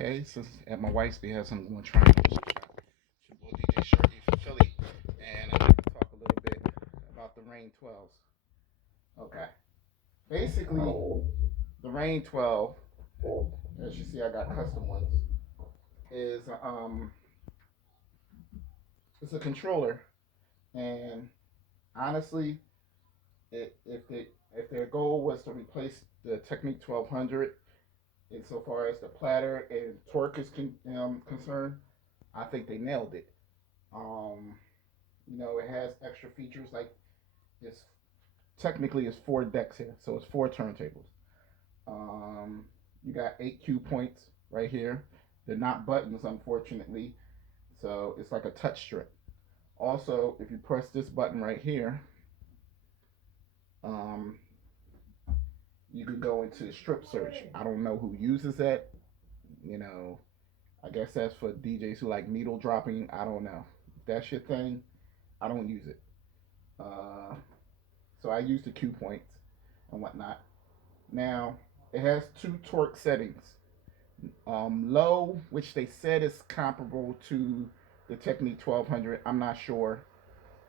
Okay, so at my wife's behest, I'm going to try and boy DJ Shorty from Philly, and I'm going to talk a little bit about the Rane 12s. Okay, basically, the Rane 12, as you see, I got custom ones, is it's a controller, and honestly, if their goal was to replace the Technique 1200, insofar as the platter and torque is concerned, I think they nailed it. Um, it has extra features like it's technically it's four decks here, so it's four turntables. You got 8 cue points right here. They're not buttons, unfortunately, so it's like a touch strip. Also, if you press this button right here, um, you can go into strip search. I don't know who uses that. You know, I guess that's for DJs who like needle dropping. I don't know. If that's your thing, I don't use it. Uh, so I use the cue points and whatnot. Now, it has two torque settings. Low, which they said is comparable to the Technique 1200. I'm not sure.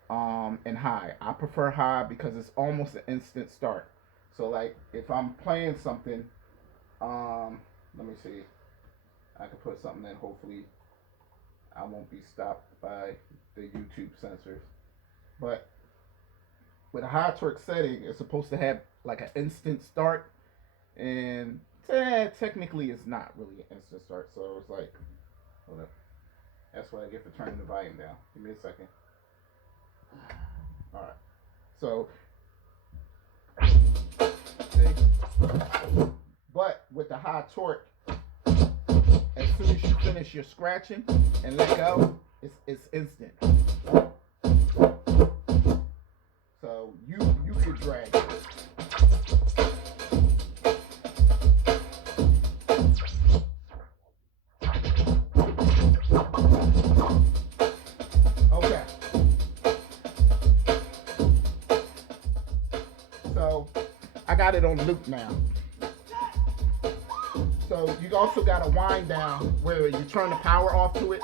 And high. I prefer high because it's almost an instant start. So like if I'm playing something, let me see. I can put something in. Hopefully, I won't be stopped by the YouTube censors. But with a high torque setting, it's supposed to have like an instant start, and technically it's not really an instant start. So it's like, hold up. That's what I get for turning the volume down. Give me a second. All right. So, see? But with the high torque, as soon as you finish your scratching and let go, it's instant. So you could drag it. Okay. So I got it on loop now. So you also got a wind down where you turn the power off to it,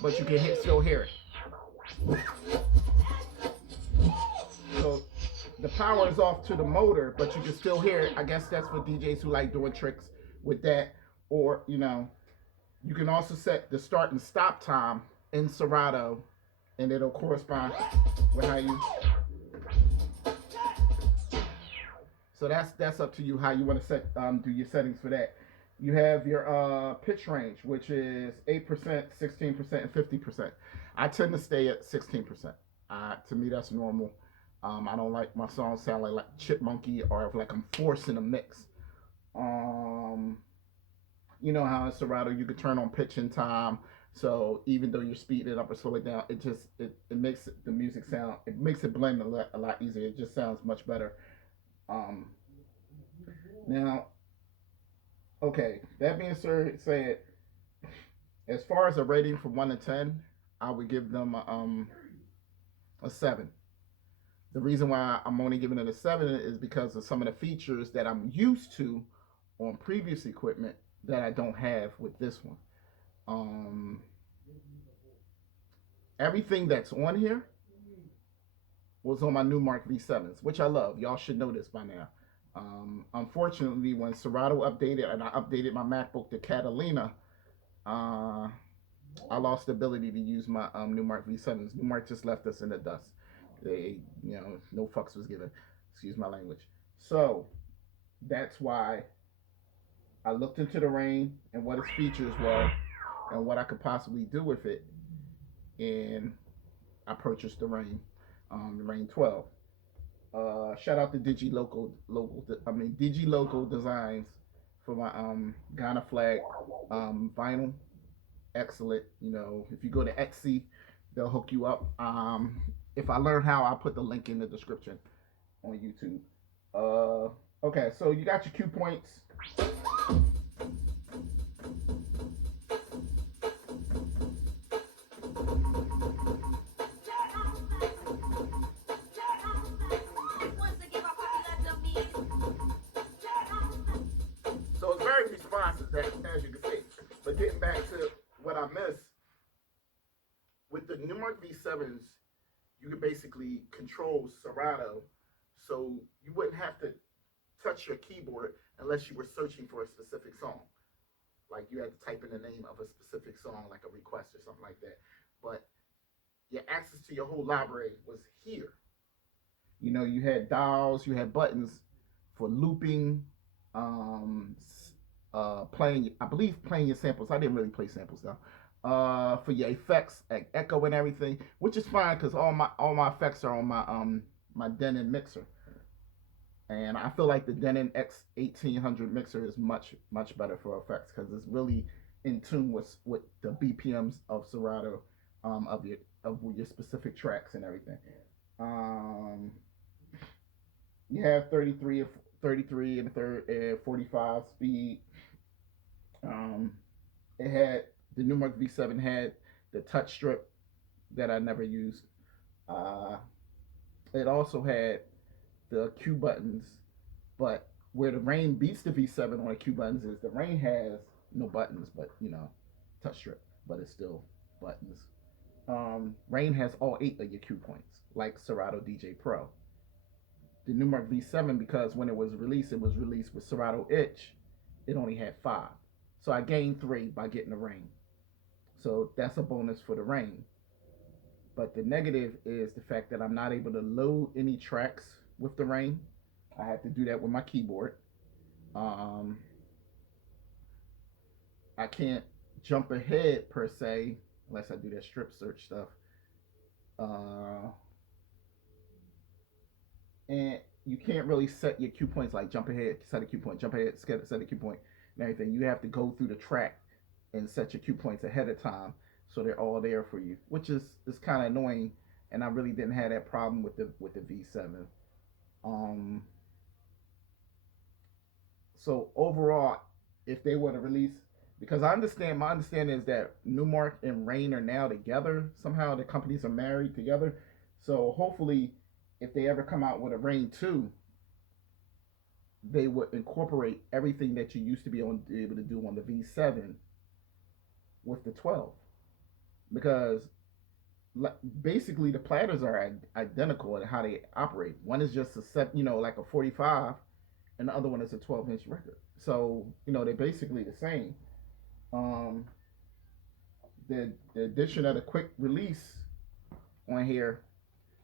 but you can still hear it. So the power is off to the motor, but you can still hear it. I guess that's for DJs who like doing tricks with that. Or, you can also set the start and stop time in Serato, and it'll correspond with how you. So that's up to you how you want to set do your settings for that. You have your pitch range, which is 8%, 16%, and 50%. I tend to stay at 16%. To me, that's normal. I don't like my songs sound like chipmunky or like I'm forcing a mix. You know how in Serato you can turn on pitch and time. So even though you're speeding it up or slow it down, it makes the music sound, it makes it blend a lot easier. It just sounds much better. Now, okay, that being said, as far as a rating from 1 to 10, I would give them a 7. The reason why I'm only giving it a 7 is because of some of the features that I'm used to on previous equipment that I don't have with this one. Everything that's on here was on my new Mark V7s, which I love. Y'all should know this by now. Unfortunately, when Serato updated and I updated my MacBook to Catalina, I lost the ability to use my new Mark V7s. New Mark just left us in the dust. They, no fucks was given. Excuse my language. So that's why I looked into the Rane and what its features were and what I could possibly do with it, and I purchased the Rane 12. Shout out to DigiLocal Designs for my Ghana flag vinyl. Excellent. If you go to Etsy, they'll hook you up. If I learn how, I'll put the link in the description on YouTube. Okay, so you got your cue points. So it's very Numark V7s, you could basically control Serato, so you wouldn't have to touch your keyboard unless you were searching for a specific song. Like you had to type in the name of a specific song, like a request or something like that. But your access to your whole library was here. You know, you had dials, you had buttons for looping, um, playing. I believe playing your samples. I didn't really play samples though. For your effects, like echo and everything, which is fine because all my effects are on my Denon mixer, and I feel like the Denon X1800 mixer is much better for effects because it's really in tune with the BPMs of Serato, of your specific tracks and everything. Um, you have 33 and a third, 45 speed. Um, it had the Numark V7 had the touch strip that I never used. Uh, it also had the Q buttons, but where the Rane beats the V7 on the Q buttons is the Rane has no buttons, but touch strip, but it's still buttons. Rane has all 8 of your Q points, like Serato DJ Pro. The Numark V7, because when it was released with Serato Itch, it only had 5. So I gained 3 by getting the Rane. So that's a bonus for the Rane. But the negative is the fact that I'm not able to load any tracks with the Rane. I have to do that with my keyboard. Um, I can't jump ahead per se unless I do that strip search stuff. Uh, and you can't really set your cue points like jump ahead, set a cue point, jump ahead, set a cue point, and everything. You have to go through the track and set your cue points ahead of time so they're all there for you, which is kind of annoying. And I really didn't have that problem with the V7. Um, so overall, if they were to release, because my understanding is that Numark and Rane are now together somehow. The companies are married together. So hopefully, if they ever come out with a Rane 2, they would incorporate everything that you used to be able to do on the V7 with the 12, because basically the platters are identical in how they operate. One is just a set, like a 45, and the other one is a 12-inch record. So they're basically the same. Um, the addition of the quick release on here,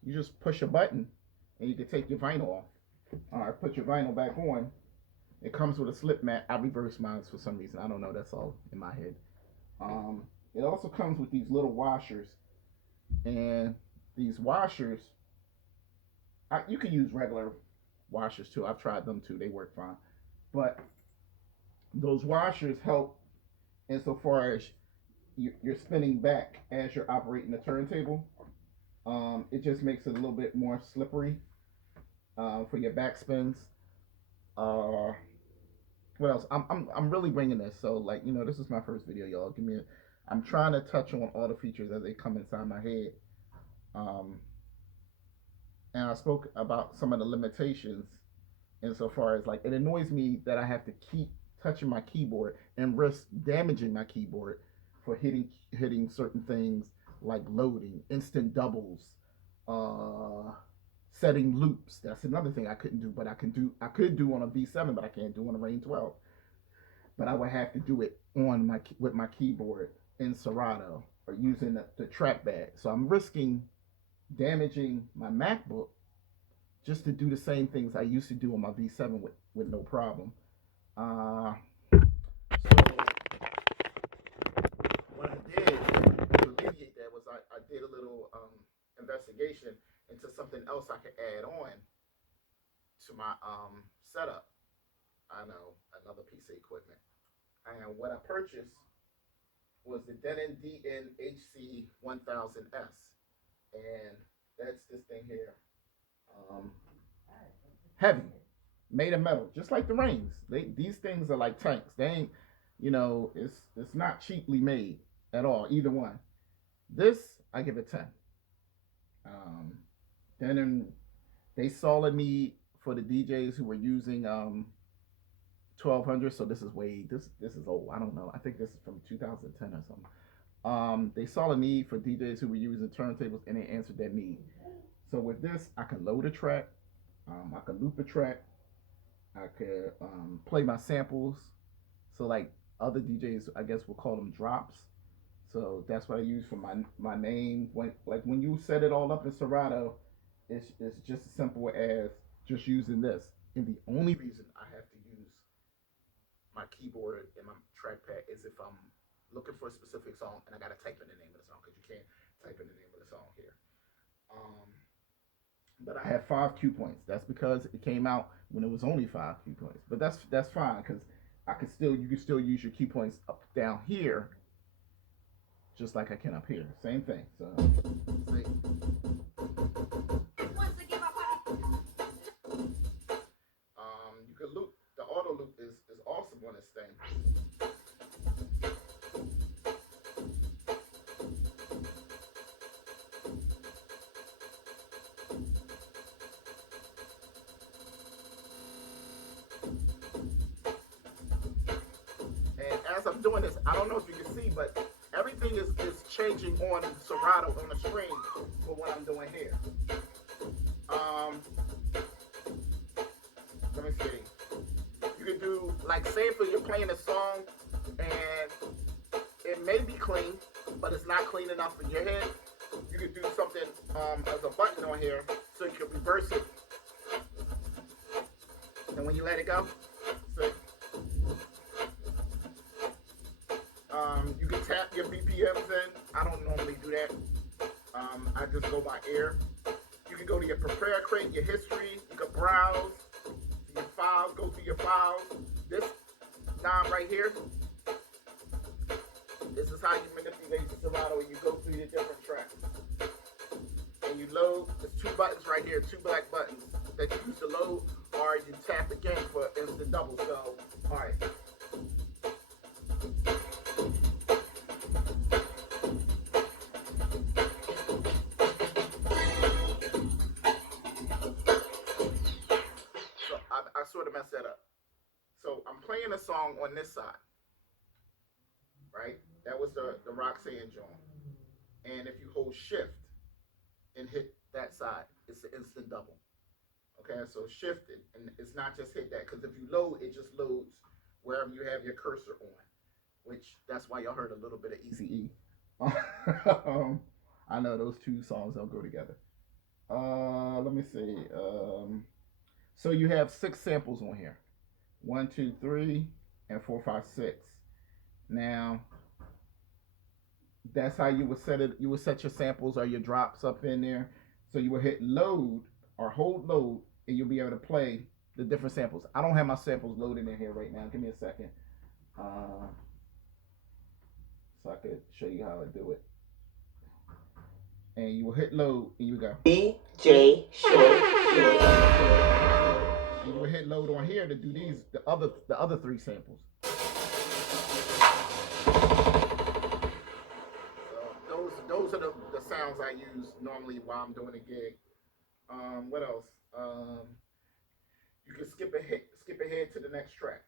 you just push a button and you can take your vinyl off. All right, put your vinyl back on. It comes with a slip mat. I reversed mine for some reason. I don't know. That's all in my head. Um, it also comes with these little washers, and these washers, you can use regular washers too. I've tried them too. They work fine. But those washers help insofar as you're spinning back as you're operating the turntable. It just makes it a little bit more slippery for your back spins. Uh, what else? I'm really bringing this. So this is my first video, y'all. I'm trying to touch on all the features as they come inside my head. Um, and I spoke about some of the limitations insofar as it annoys me that I have to keep touching my keyboard and risk damaging my keyboard for hitting certain things like loading, instant doubles, setting loops. That's another thing I couldn't do, but I could do on a V7, but I can't do on a Rane 12. But I would have to do it with my keyboard in Serato or using the trackpad. So I'm risking damaging my MacBook just to do the same things I used to do on my V7 with no problem. So what I did to alleviate that was I did a little investigation into something else I could add on to my setup. I know, another piece of equipment. And what I purchased was the Denon HC1000S, and that's this thing here. Heavy, made of metal, just like the Ranes. These things are like tanks. They ain't, it's not cheaply made at all. Either one. This I give it 10. Then they solid me for the DJs who were using 1200. So this is old. I don't know. I think this is from 2010 or something. They saw a need for DJs who were using turntables, and they answered that need. So with this, I can load a track, I can loop a track, I could play my samples. So like other DJs, I guess we'll call them drops. So that's what I use for my name. When you set it all up in Serato, it's just as simple as just using this. And the only reason I have to use my keyboard and my trackpad is if I'm looking for a specific song and I gotta type in the name of the song because you can't type in the name of the song here. Um, but I have 5 cue points. That's because it came out when it was only 5 cue points. But that's fine because you can still use your cue points up down here just like I can up here. Same thing. So see. You can loop. The auto loop is awesome on this thing. And as I'm doing this, I don't know if you can see, but everything is changing on Serato on the screen for what I'm doing here. Let me see. You can do, like, say if you're playing a song and it may be clean, but it's not clean enough in your head. You can do something as a button on here so you can reverse it. And when you let it go, see? You can tap your BPMs in. I don't normally do that. I just go by ear. You can go to your prepare, create your history. You can browse your files, go through your files. This knob right here, this is how you manipulate the Serato and you go through your different tracks. And you load, there's 2 buttons right here, 2 black buttons that you use to load, or you tap again for instant double. So, all right. Sort of mess that up. So I'm playing a song on this side, right? That was the Roxanne joint. And if you hold shift and hit that side, it's an instant double. Okay, so shift it, and it's not just hit that, because if you load, it just loads wherever you have your cursor on, which that's why y'all heard a little bit of Easy E. I know those 2 songs don't go together. Let me see. So you have 6 samples on here. 1, 2, 3, and 4, 5, 6. Now, that's how you would set it. You would set your samples or your drops up in there. So you would hit load or hold load, and you'll be able to play the different samples. I don't have my samples loaded in here right now. Give me a second. So I could show you how I do it. And you will hit load, and you go. DJ Show. And you will hit load on here to do the other 3 samples. So those are the sounds I use normally while I'm doing a gig. What else? You can skip ahead to the next track.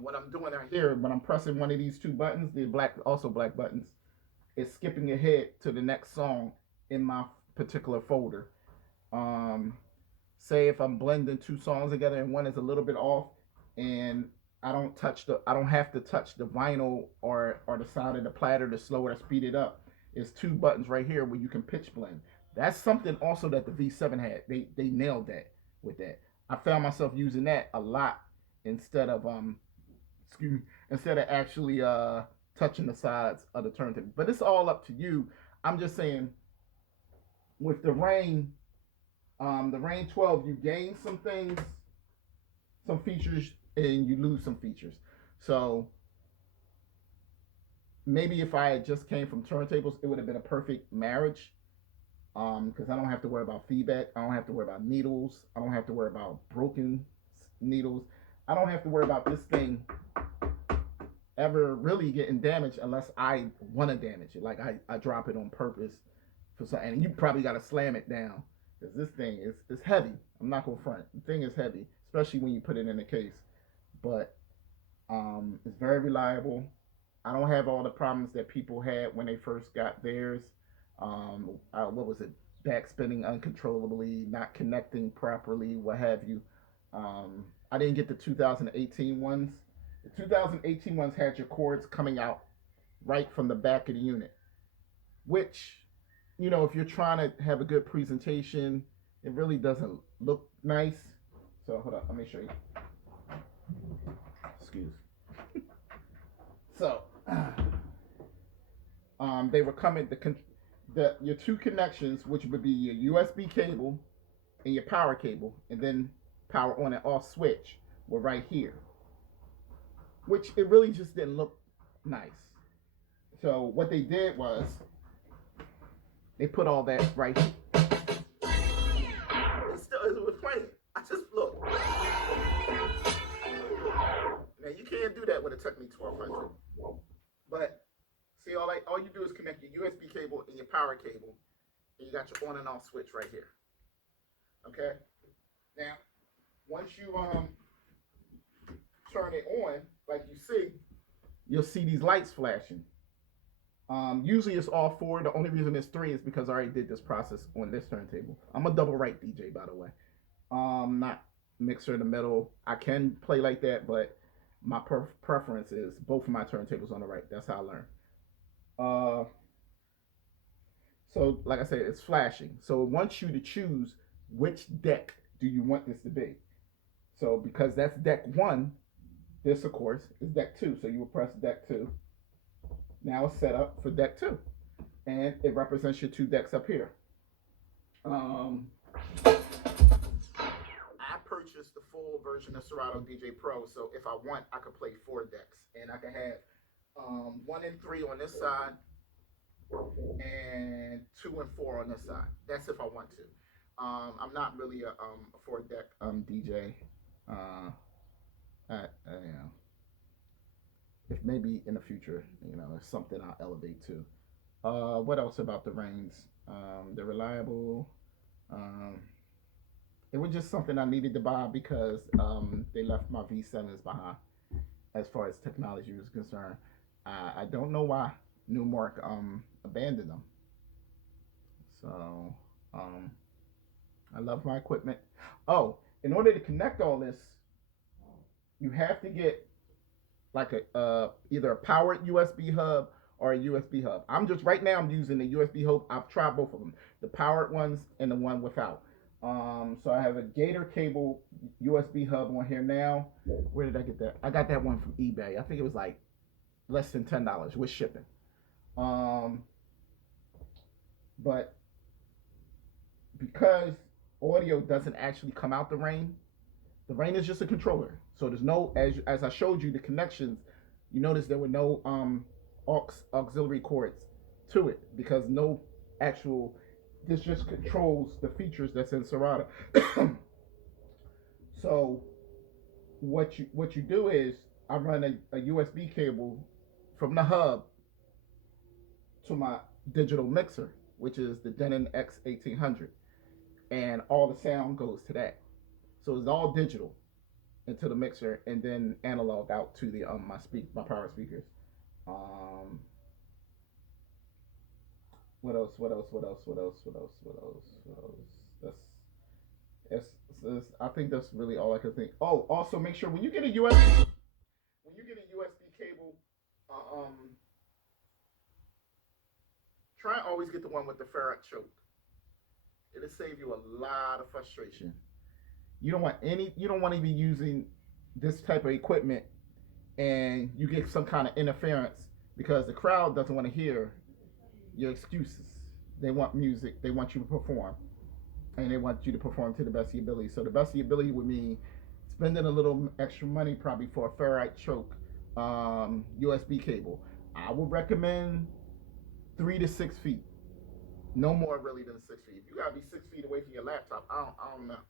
What I'm doing out here, when I'm pressing one of these 2 buttons, the black buttons, it's skipping ahead to the next song in my particular folder. Say if I'm blending 2 songs together and one is a little bit off, and I don't have to touch the vinyl or the side of the platter to slow it or speed it up. It's 2 buttons right here where you can pitch blend. That's something also that the V7 had. They nailed that with that. I found myself using that a lot instead of actually touching the sides of the turntable. But it's all up to you. I'm just saying, with the Rane 12, you gain some things, some features, and you lose some features. So maybe if I had just came from turntables, it would have been a perfect marriage. Because I don't have to worry about feedback. I don't have to worry about needles. I don't have to worry about broken needles. I don't have to worry about this thing ever really getting damaged unless I want to damage it. Like I drop it on purpose for something. And you probably got to slam it down because this thing is heavy. I'm not going to front. The thing is heavy, especially when you put it in a case. But it's very reliable. I don't have all the problems that people had when they first got theirs. What was it? Backspinning uncontrollably, not connecting properly, what have you. I didn't get the 2018 ones. The 2018 ones had your cords coming out right from the back of the unit, which, if you're trying to have a good presentation, it really doesn't look nice. So hold up, let me show you. Excuse. So, they were coming your two connections, which would be your USB cable and your power cable, and then power on and off switch were right here, which it really just didn't look nice. So what they did was they put all that right here. It was playing. I just look. Now you can't do that with a Technic 1200, but see, all you do is connect your USB cable and your power cable, and you got your on and off switch right here. Okay. Now, once you turn it on, like you see, you'll see these lights flashing. Usually it's all four. The only reason it's three is because I already did this process on this turntable. I'm a double right DJ, by the way. Not mixer in the middle. I can play like that, but my preference is both of my turntables on the right. That's how I learn. So like I said, it's flashing. So it wants you to choose which deck do you want this to be. So because that's deck 1, this of course is deck 2. So you will press deck 2. Now it's set up for deck 2, and it represents your 2 decks up here. I purchased the full version of Serato DJ Pro, so if I want, I could play 4 decks, and I could have 1 and 3 on this side, and 2 and 4 on this side. That's if I want to. I'm not really a 4-deck DJ. If maybe in the future, it's something I'll elevate to. What else about the Ranes? They're reliable. It was just something I needed to buy because they left my V7s behind as far as technology was concerned. I don't know why Newmark abandoned them. So I love my equipment. Oh, in order to connect all this, you have to get like either a powered USB hub or a USB hub. Right now I'm using the USB hub. I've tried both of them, the powered ones and the one without. So I have a Gator cable USB hub on here now. Where did I get that? I got that one from eBay. I think it was like less than $10 with shipping. But because audio doesn't actually come out the Rane is just a controller. So there's no, as I showed you the connections, you notice there were no auxiliary cords to it because this just controls the features that's in Serato. So what you do is I run a USB cable from the hub to my digital mixer, which is the Denon HC1000S, and all the sound goes to that. So it's all digital into the mixer and then analog out to the my power speakers. What else? I think that's really all I can think. Oh, also make sure when you get a USB cable, try and always get the one with the ferrite choke. It'll save you a lot of frustration. You don't want to be using this type of equipment and you get some kind of interference because the crowd doesn't want to hear your excuses. They want music, they want you to perform, and they want you to perform to the best of your ability. So the best of your ability would mean spending a little extra money probably for a ferrite choke USB cable. I would recommend 3 to 6 feet. No more really than 6 feet. If you gotta be 6 feet away from your laptop, I don't know.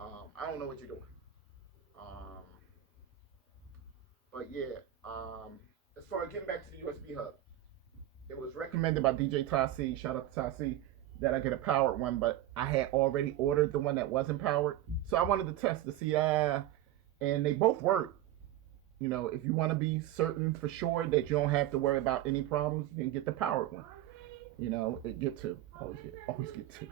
I don't know what you're doing. But yeah, as far as getting back to the USB hub, it was recommended by DJ Tassi, shout out to Tassi, that I get a powered one, but I had already ordered the one that wasn't powered. So I wanted to test to see, and they both work. You know, if you want to be certain for sure that you don't have to worry about any problems, then get the powered one. You know, get two. Always get two.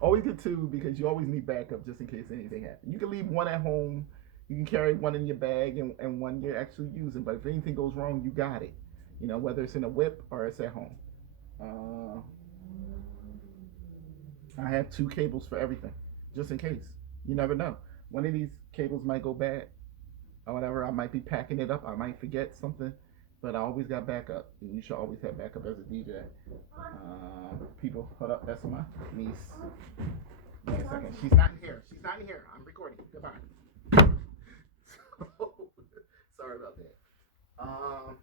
Always get two because you always need backup just in case anything happens. You can leave one at home. You can carry one in your bag and one you're actually using. But if anything goes wrong, you got it. You know, whether it's in a whip or it's at home. Uh, I have two cables for everything, just in case. You never know. One of these cables might go bad or whatever. I might be packing it up. I might forget something, but I always got backup. You should always have backup as a DJ. People, hold up. That's my niece. Wait a second. She's not in here. She's not in here. I'm recording. Goodbye. So, sorry about that. I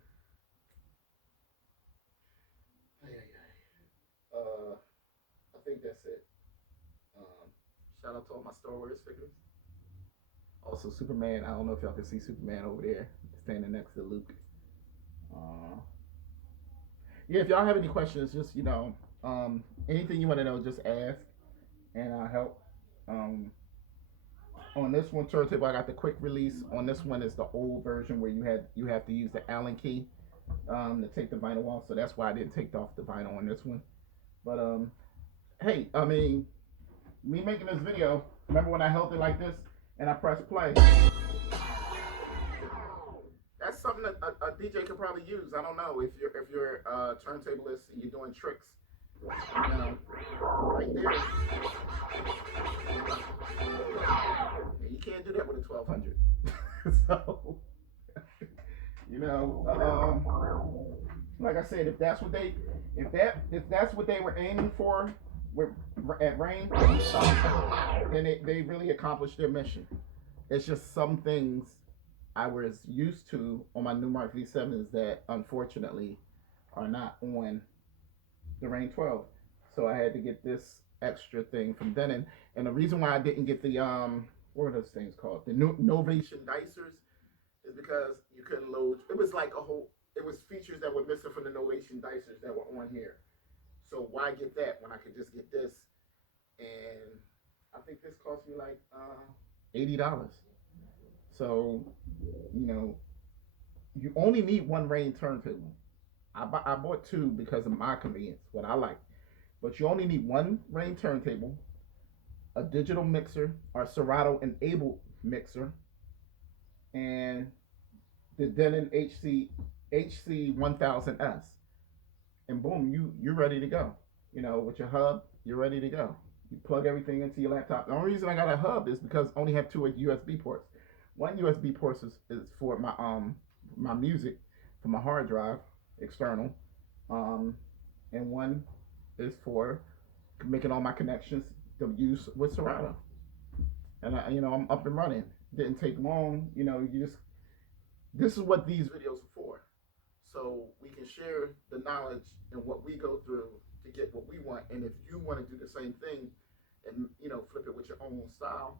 think that's it. Shout out to all my Star Wars figures. Also, Superman. I don't know if y'all can see Superman over there standing next to Luke. Yeah, if y'all have any questions, just anything you want to know, just ask, and I'll help. On this one turntable, I got the quick release. On this one is the old version where you have to use the Allen key to take the vinyl off. So that's why I didn't take off the vinyl on this one. But hey, I mean, me making this video. Remember when I held it like this and I pressed play? That's something that a DJ could probably use. I don't know if you're a turntablist and you're doing tricks. You know, right there. And you can't do that with a 1200. So, like I said, if that's what they were aiming for at Rane, then they really accomplished their mission. It's just some things I was used to on my Newmark V7s that unfortunately are not on the Rane 12. So I had to get this extra thing from Denon. And the reason why I didn't get the what are those things called? The Novation dicers is because you couldn't load. It was features that were missing from the Novation dicers that were on here. So why get that when I could just get this? And I think this cost me like $80. So, you only need one Rane turntable. I bought two because of my convenience, what I like. But you only need one Rane turntable, a digital mixer or Serato enabled mixer, and the Denon HC1000S. And boom, you're ready to go. With your hub, you're ready to go. You plug everything into your laptop. The only reason I got a hub is because I only have two USB ports. One USB port is for my music, for my hard drive, external, and one is for making all my connections to use with Serato. And I'm up and running. Didn't take long. This is what these videos are for, so we can share the knowledge and what we go through to get what we want. And if you want to do the same thing, and flip it with your own style,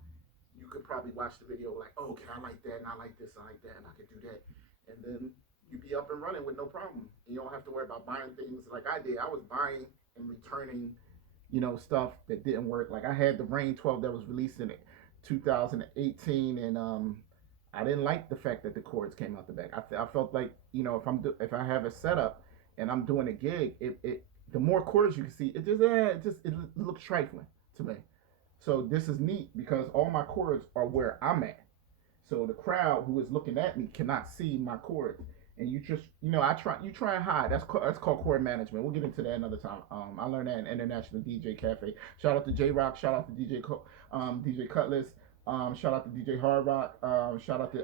you could probably watch the video like, oh, okay, I like that, and I like this, I like that, and I can do that. And then you be up and running with no problem. And you don't have to worry about buying things like I did. I was buying and returning, stuff that didn't work. Like I had the Rane 12 that was released in 2018, and I didn't like the fact that the cords came out the back. I felt like, if I have a setup and I'm doing a gig, the more cords you can see, it looks trifling to me. So this is neat because all my cords are where I'm at. So the crowd who is looking at me cannot see my cords. And you just, you try and hide. That's called cord management. We'll get into that another time. I learned that in International DJ Cafe. Shout out to J Rock. Shout out to DJ Cutlass. Shout out to DJ Hard Rock. Shout out to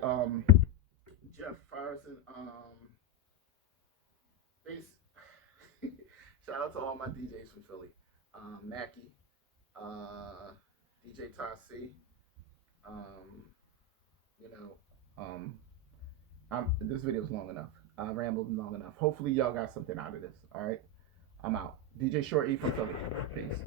Jeff Firesen. Shout out to all my DJs from Philly. Mackie. DJ Ty C. This video is long enough. I rambled long enough. Hopefully y'all got something out of this. All right, I'm out. DJ Short E from Philly. Peace.